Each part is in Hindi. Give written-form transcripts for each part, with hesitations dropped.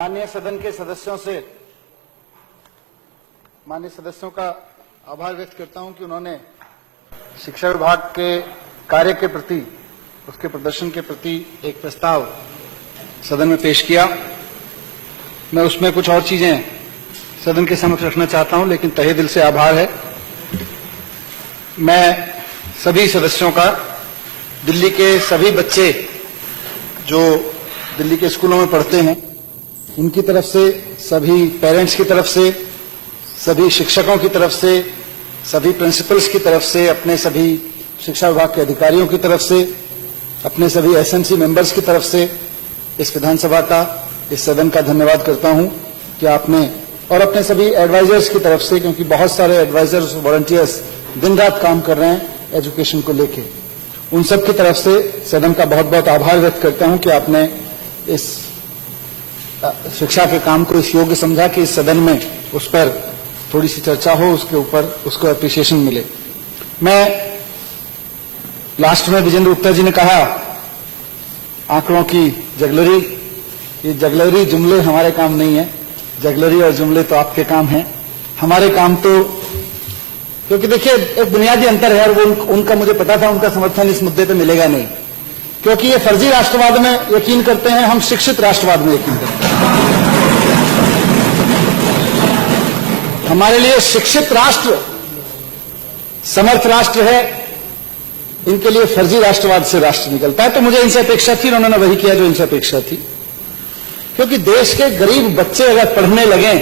माननीय सदन के सदस्यों से माननीय सदस्यों का आभार व्यक्त करता हूं कि उन्होंने शिक्षा विभाग के कार्य के प्रति, उसके प्रदर्शन के प्रति एक प्रस्ताव सदन में पेश किया। मैं उसमें कुछ और चीजें सदन के समक्ष रखना चाहता हूं, लेकिन तहे दिल से आभार है। मैं सभी सदस्यों का, दिल्ली के सभी बच्चे जो दिल्ली के स्कूलों में पढ़ते हैं उनकी तरफ से, सभी पेरेंट्स की तरफ से, सभी शिक्षकों की तरफ से, सभी प्रिंसिपल्स की तरफ से, अपने सभी शिक्षा विभाग के अधिकारियों की तरफ से, अपने सभी एसएमसी मेंबर्स की तरफ से इस विधानसभा का, इस सदन का धन्यवाद करता हूं कि आपने, और अपने सभी एडवाइजर्स की तरफ से, क्योंकि बहुत सारे एडवाइजर्स, वॉलंटियर्स दिन रात काम कर रहे हैं एजुकेशन को लेके, उन सब की तरफ से सदन का बहुत बहुत आभार व्यक्त करता हूं कि आपने इस शिक्षा के काम को इस योग्य समझा कि इस सदन में उस पर थोड़ी सी चर्चा हो, उसके ऊपर उसको एप्रिसिएशन मिले। मैं लास्ट में विजेंद्र गुप्ता जी ने कहा आंकड़ों की जगलरी, ये जगलरी जुमले हमारे काम नहीं है, जगलरी और जुमले तो आपके काम हैं। हमारे काम तो, क्योंकि देखिए एक बुनियादी अंतर है, और वो उनका मुझे पता था, उनका समर्थन इस मुद्दे पे मिलेगा नहीं, क्योंकि ये फर्जी राष्ट्रवाद में यकीन करते हैं, हम शिक्षित राष्ट्रवाद में यकीन करते हैं। हमारे लिए शिक्षित राष्ट्र समर्थ राष्ट्र है, इनके लिए फर्जी राष्ट्रवाद से राष्ट्र निकलता है। तो मुझे इनसे अपेक्षा थी, उन्होंने वही किया जो इनसे अपेक्षा थी, क्योंकि देश के गरीब बच्चे अगर पढ़ने लगे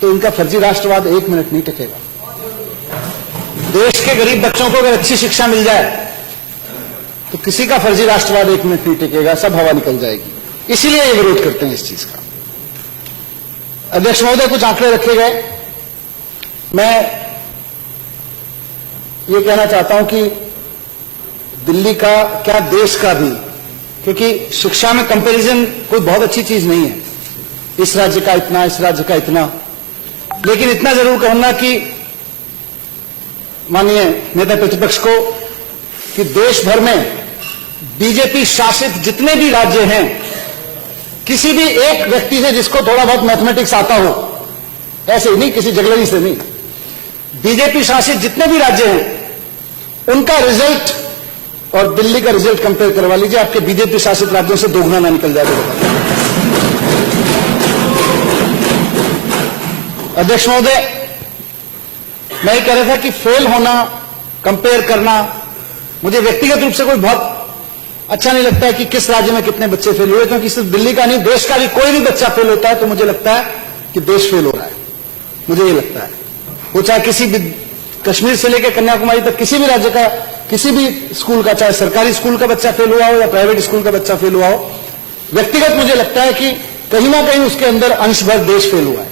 तो इनका फर्जी राष्ट्रवाद एक मिनट नहीं टिकेगा। देश के गरीब बच्चों को अगर अच्छी शिक्षा मिल जाए तो किसी का फर्जी राष्ट्रवाद एक मिनट नहीं टिकेगा, सब हवा निकल जाएगी। इसीलिए ये विरोध करते हैं इस चीज का। अध्यक्ष महोदय, कुछ आंकड़े रखे गए। मैं ये कहना चाहता हूं कि दिल्ली का क्या, देश का भी, क्योंकि शिक्षा में कंपैरिजन कोई बहुत अच्छी चीज नहीं है, इस राज्य का इतना, इस राज्य का इतना, लेकिन इतना जरूर कहूंगा कि माननीय नेता प्रतिपक्ष को कि देश भर में बीजेपी शासित जितने भी राज्य हैं, किसी भी एक व्यक्ति से जिसको थोड़ा बहुत मैथमेटिक्स आता हो, ऐसे ही नहीं, किसी जगलरी से नहीं, बीजेपी शासित जितने भी राज्य हैं उनका रिजल्ट और दिल्ली का रिजल्ट कंपेयर करवा लीजिए, आपके बीजेपी शासित राज्यों से दोगुना ना निकल जाएगा। अध्यक्ष महोदय, मैं ये कह रहा था कि फेल होना, कंपेयर करना, मुझे व्यक्तिगत रूप से कोई बहुत अच्छा नहीं लगता है कि किस राज्य में कितने बच्चे फेल हुए, क्योंकि सिर्फ दिल्ली का नहीं, देश का भी कोई भी बच्चा फेल होता है तो मुझे लगता है कि देश फेल हो रहा है। मुझे ये लगता है, वो चाहे किसी भी, कश्मीर से लेकर कन्याकुमारी तक किसी भी राज्य का, किसी भी स्कूल का, चाहे सरकारी स्कूल का बच्चा फेल हुआ हो या प्राइवेट स्कूल का बच्चा फेल हुआ हो, व्यक्तिगत मुझे लगता है कि कहीं ना कहीं उसके अंदर अंश भर देश फेल हुआ है।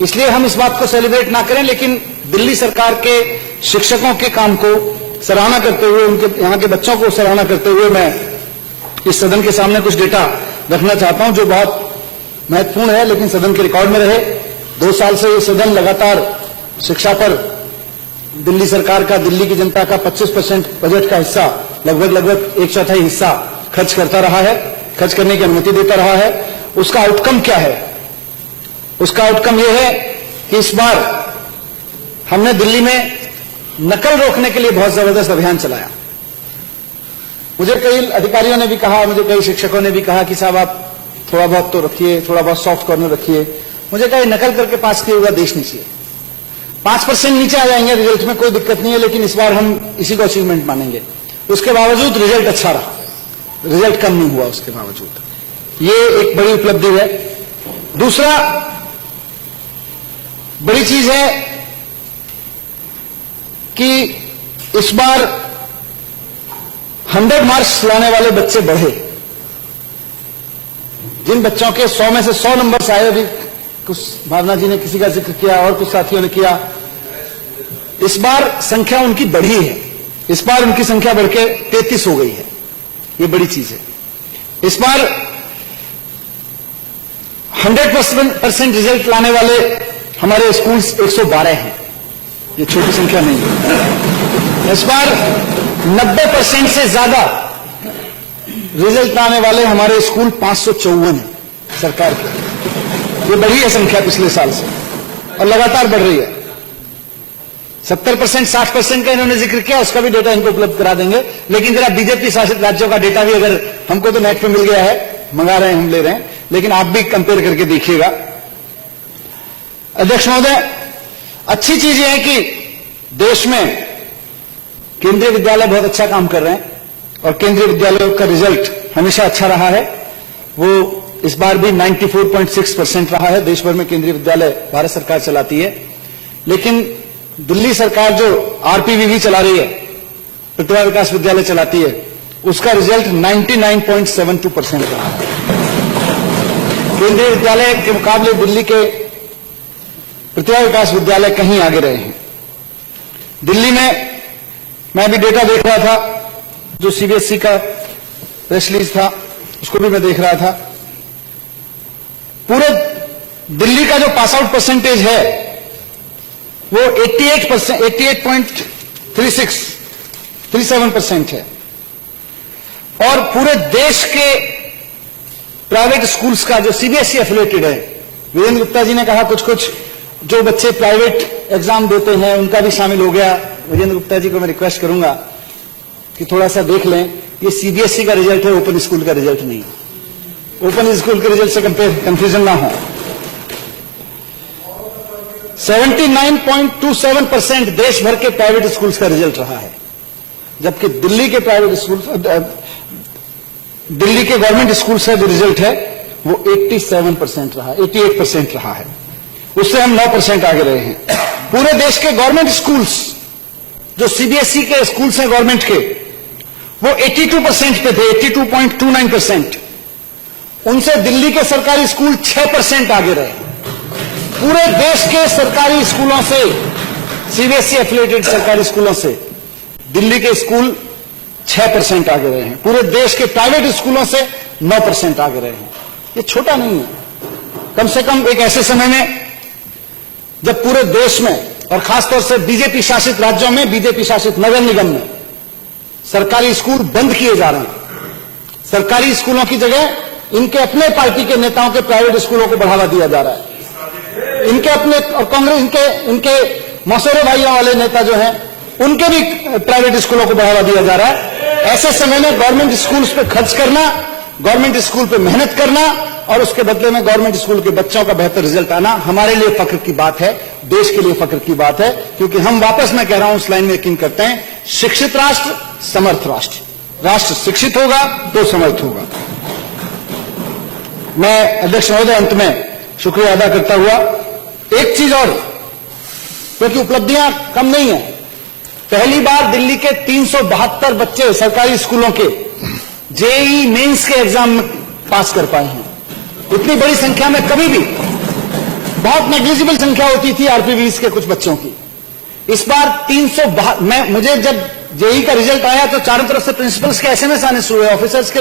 इसलिए हम इस बात को सेलिब्रेट ना करें, लेकिन दिल्ली सरकार के शिक्षकों के काम को सराहना करते हुए, उनके यहाँ के बच्चों को सराहना करते हुए, मैं इस सदन के सामने कुछ डेटा रखना चाहता हूं जो बहुत महत्वपूर्ण है, लेकिन सदन के रिकॉर्ड में रहे। 2 साल से ये सदन लगातार शिक्षा पर दिल्ली सरकार का, दिल्ली की जनता का 25% बजट का हिस्सा, लगभग 1/4 हिस्सा खर्च करता रहा है, खर्च करने की अनुमति देता रहा है। उसका आउटकम क्या है? उसका आउटकम यह है कि इस बार हमने दिल्ली में नकल रोकने के लिए बहुत जबरदस्त अभियान चलाया। मुझे कई अधिकारियों ने भी कहा, मुझे कई शिक्षकों ने भी कहा कि साहब आप थोड़ा बहुत तो रखिए, थोड़ा बहुत सॉफ्ट कॉर्नर रखिए। मुझे कहा नकल करके पास किया हुआ देश नहीं चाहिए। 5% नीचे आ जाएंगे रिजल्ट में, कोई दिक्कत नहीं है, लेकिन इस बार हम इसी को अचीवमेंट मानेंगे। उसके बावजूद रिजल्ट अच्छा रहा, रिजल्ट कम नहीं हुआ उसके बावजूद। ये एक बड़ी उपलब्धि है। दूसरा बड़ी चीज है कि इस बार 100 मार्क्स लाने वाले बच्चे बढ़े। जिन बच्चों के 100 में से 100 नंबर्स आए, अभी कुछ भावना जी ने किसी का जिक्र किया और कुछ साथियों ने किया, इस बार संख्या उनकी बढ़ी है। इस बार उनकी संख्या बढ़ के 33 हो गई है। ये बड़ी चीज है। इस बार 100% रिजल्ट लाने वाले हमारे स्कूल्स 112 हैं। ये छोटी संख्या नहीं है। इस बार 90% से ज्यादा रिजल्ट लाने वाले हमारे स्कूल 554 हैं। सरकार की। ये बढ़ी है संख्या पिछले साल से और लगातार बढ़ रही है। 70%, 60% का इन्होंने जिक्र किया, उसका भी डेटा इनको उपलब्ध करा देंगे। लेकिन जरा बीजेपी शासित राज्यों का डेटा भी, अगर हमको तो नेट पे मिल गया है, मंगा रहे हैं, हम ले रहे हैं, लेकिन आप भी कंपेयर करके देखिएगा। अध्यक्ष महोदय, अच्छी चीज यह है कि देश में केंद्रीय विद्यालय बहुत अच्छा काम कर रहे हैं और केंद्रीय विद्यालयों का रिजल्ट हमेशा अच्छा रहा है। वो इस बार भी 94.6% रहा है। देश भर में केंद्रीय विद्यालय भारत सरकार चलाती है, लेकिन दिल्ली सरकार जो आरपीवीवी चला रही है, प्रतिभा विकास विद्यालय चलाती है, उसका रिजल्ट 99.72% रहा है। केंद्रीय विद्यालय के मुकाबले दिल्ली के प्रतिभा विकास विद्यालय कहीं आगे रहे हैं। दिल्ली में मैं भी डेटा देख रहा था, जो सीबीएसई का प्रेस रिलीज था, उसको भी मैं देख रहा था। पूरे दिल्ली का जो पास आउट परसेंटेज है वो 88.37% है। और पूरे देश के प्राइवेट स्कूल्स का जो सीबीएसई एफिलिएटेड है, वीरेंद्र गुप्ता जी ने कहा कुछ कुछ जो बच्चे प्राइवेट एग्जाम देते हैं उनका भी शामिल हो गया। वीरेंद्र गुप्ता जी को मैं रिक्वेस्ट करूंगा कि थोड़ा सा देख लें, ये सीबीएसई का रिजल्ट है, ओपन स्कूल का रिजल्ट नहीं है। ओपन स्कूल के रिजल्ट से कंफ्यूजन ना हो। 79.27% देश भर के प्राइवेट स्कूल्स का रिजल्ट रहा है, जबकि दिल्ली के प्राइवेट स्कूल, दिल्ली के गवर्नमेंट स्कूल्स का जो रिजल्ट है वो 87% रहा, 88% रहा है। उससे हम 9% आगे रहे हैं। पूरे देश के गवर्नमेंट स्कूल्स जो सीबीएसई के स्कूल्स हैं गवर्नमेंट के, वो 82% पे थे, 82.29%। उनसे दिल्ली के सरकारी स्कूल 6% आगे रहे। पूरे देश के सरकारी स्कूलों से, सीबीएसई एफिलिएटेड सरकारी स्कूलों से दिल्ली के स्कूल 6% आगे रहे हैं। पूरे देश के प्राइवेट स्कूलों से 9% आगे रहे हैं। ये छोटा नहीं है। कम से कम एक ऐसे समय में जब पूरे देश में और खासतौर से बीजेपी शासित राज्यों में, बीजेपी शासित नगर निगम में सरकारी स्कूल बंद किए जा रहे हैं। सरकारी स्कूलों की जगह इनके अपने पार्टी के नेताओं के प्राइवेट स्कूलों को बढ़ावा दिया जा रहा है। इनके अपने और कांग्रेस, इनके मौसेरे भाइयों वाले नेता जो हैं, उनके भी प्राइवेट स्कूलों को बढ़ावा दिया जा रहा है। ऐसे समय में गवर्नमेंट स्कूल्स पे खर्च करना, गवर्नमेंट स्कूल पे मेहनत करना और उसके बदले में गवर्नमेंट स्कूल के बच्चों का बेहतर रिजल्ट आना हमारे लिए फख्र की बात है, देश के लिए फख्र की बात है। क्योंकि हम वापस मैं कह रहा हूं उस लाइन में यकीन करते हैं, शिक्षित राष्ट्र समर्थ राष्ट्र, राष्ट्र शिक्षित होगा तो समर्थ होगा। मैं अध्यक्ष महोदय अंत में शुक्रिया अदा करता हुआ एक चीज और, क्योंकि उपलब्धियां कम नहीं है, पहली बार दिल्ली के 372 बच्चे सरकारी स्कूलों के जेईई मेंस के एग्जाम में पास कर पाए हैं। इतनी बड़ी संख्या में कभी भी, बहुत नेग्लिजिबल संख्या होती थी आरपीवीएस के कुछ बच्चों की। इस बार 372, मुझे जब जेईई का रिजल्ट आया तो चारों तरफ से प्रिंसिपल्स के एसएमएस आने शुरू हुए, ऑफिसर्स के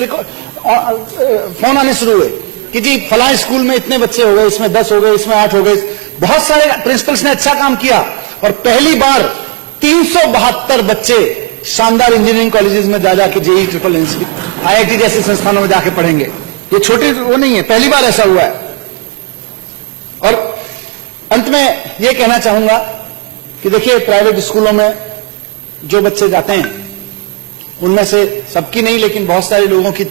फोन आने शुरू हुए कि जी फलां स्कूल में इतने बच्चे हो गए, इसमें 10 हो गए, इसमें 8 हो गए। बहुत सारे प्रिंसिपल्स ने अच्छा काम किया और पहली बार 372 बच्चे शानदार इंजीनियरिंग कॉलेजेस में जा जाके जेईई, ट्रिपल एनसीटी, आईआईटी जैसे संस्थानों में जाके पढ़ेंगे। ये छोटी वो नहीं है, पहली बार ऐसा हुआ है। और अंत में ये कहना चाहूंगा कि देखिए, प्राइवेट स्कूलों में जो बच्चे जाते हैं उनमें से सबकी नहीं, लेकिन बहुत सारे लोगों की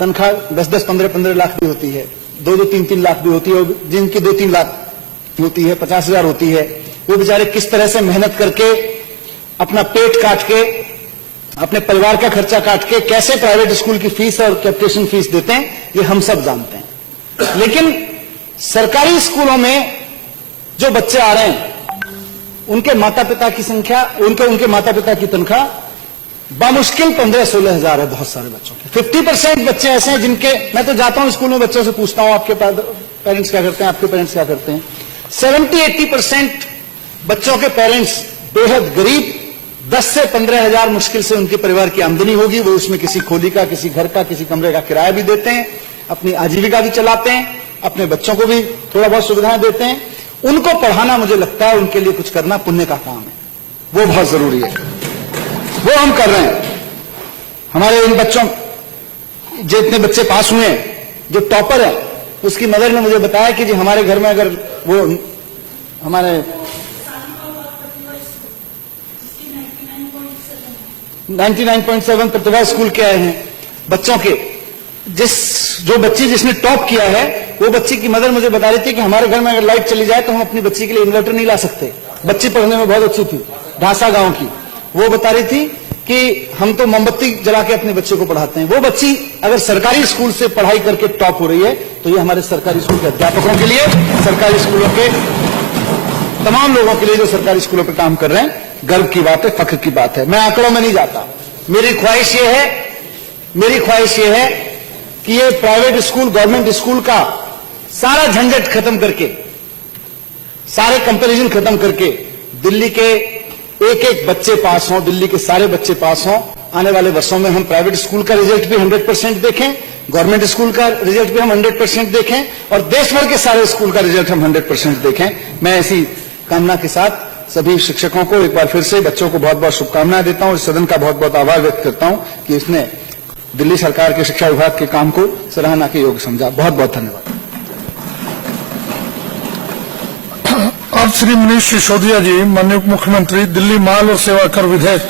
तनख्वाह 10-10, 15-15 लाख भी होती है, 2-2, 3-3 लाख भी होती है, और जिनकी 2-3 लाख होती है, 50,000 होती है, वो बेचारे किस तरह से मेहनत करके अपना पेट काट के, अपने परिवार का खर्चा काट के कैसे प्राइवेट स्कूल की फीस और कैपिटेशन फीस देते हैं, ये हम सब जानते हैं। लेकिन सरकारी स्कूलों में जो बच्चे आ रहे हैं, उनके माता पिता की संख्या, उनके माता पिता की तनख्वाह बामुश्किल 15-16 हजार है बहुत सारे बच्चों के। 50% बच्चे ऐसे हैं जिनके, मैं तो जाता हूं स्कूल में, बच्चों से पूछता हूं आपके पेरेंट्स क्या करते हैं, आपके पेरेंट्स क्या करते हैं। 70-80% बच्चों के पेरेंट्स बेहद गरीब, 10 से 15 हजार मुश्किल से उनके परिवार की आमदनी होगी। वो उसमें किसी खोली का, किसी घर का, किसी कमरे का किराया भी देते हैं, अपनी आजीविका भी चलाते हैं, अपने बच्चों को भी थोड़ा बहुत सुविधाएं देते हैं। उनको पढ़ाना, मुझे लगता है उनके लिए कुछ करना पुण्य का काम है, वो बहुत जरूरी है, वो हम कर रहे हैं। हमारे इन बच्चों, जितने बच्चे पास हुए हैं जो टॉपर है उसकी मदर ने मुझे बताया कि जी हमारे घर में अगर वो हमारे 99.7 प्रतिभा स्कूल के आए हैं बच्चों के, जो बच्ची जिसने टॉप किया है वो बच्ची की मदर मुझे बता रही थी कि हमारे घर में अगर लाइट चली जाए तो हम अपनी बच्ची के लिए इन्वर्टर नहीं ला सकते। बच्ची पढ़ने में बहुत अच्छी थी, ढांसा गांव की। वो बता रही थी कि हम तो मोमबत्ती जला के अपने बच्चे को पढ़ाते हैं। वो बच्ची अगर सरकारी स्कूल से पढ़ाई करके टॉप हो रही है तो ये हमारे सरकारी स्कूल के अध्यापकों के लिए, सरकारी स्कूलों के तमाम लोगों के लिए जो सरकारी स्कूलों पर काम कर रहे हैं, गर्व की बात है, फख्र की बात है। मैं आंकड़ों में नहीं जाता। मेरी ख्वाहिश ये है कि ये प्राइवेट स्कूल गवर्नमेंट स्कूल का सारा झंझट खत्म करके, सारे कंपैरिजन खत्म करके दिल्ली के एक एक बच्चे पास हों, दिल्ली के सारे बच्चे पास हों। आने वाले वर्षों में हम प्राइवेट स्कूल का रिजल्ट भी 100% देखें, गवर्नमेंट स्कूल का रिजल्ट भी हम 100% देखें और देश भर के सारे स्कूल का रिजल्ट हम 100% देखें। मैं ऐसी कामना के साथ सभी शिक्षकों को एक बार फिर से बच्चों को बहुत बहुत शुभकामनाएं देता हूं और सदन का बहुत बहुत आभार व्यक्त करता हूं कि इसने दिल्ली सरकार के शिक्षा विभाग के काम को सराहना के योग्य समझा। बहुत बहुत धन्यवाद। अब श्री मनीष सिसोदिया जी, माननीय मुख्यमंत्री, दिल्ली माल और सेवा कर विधेयक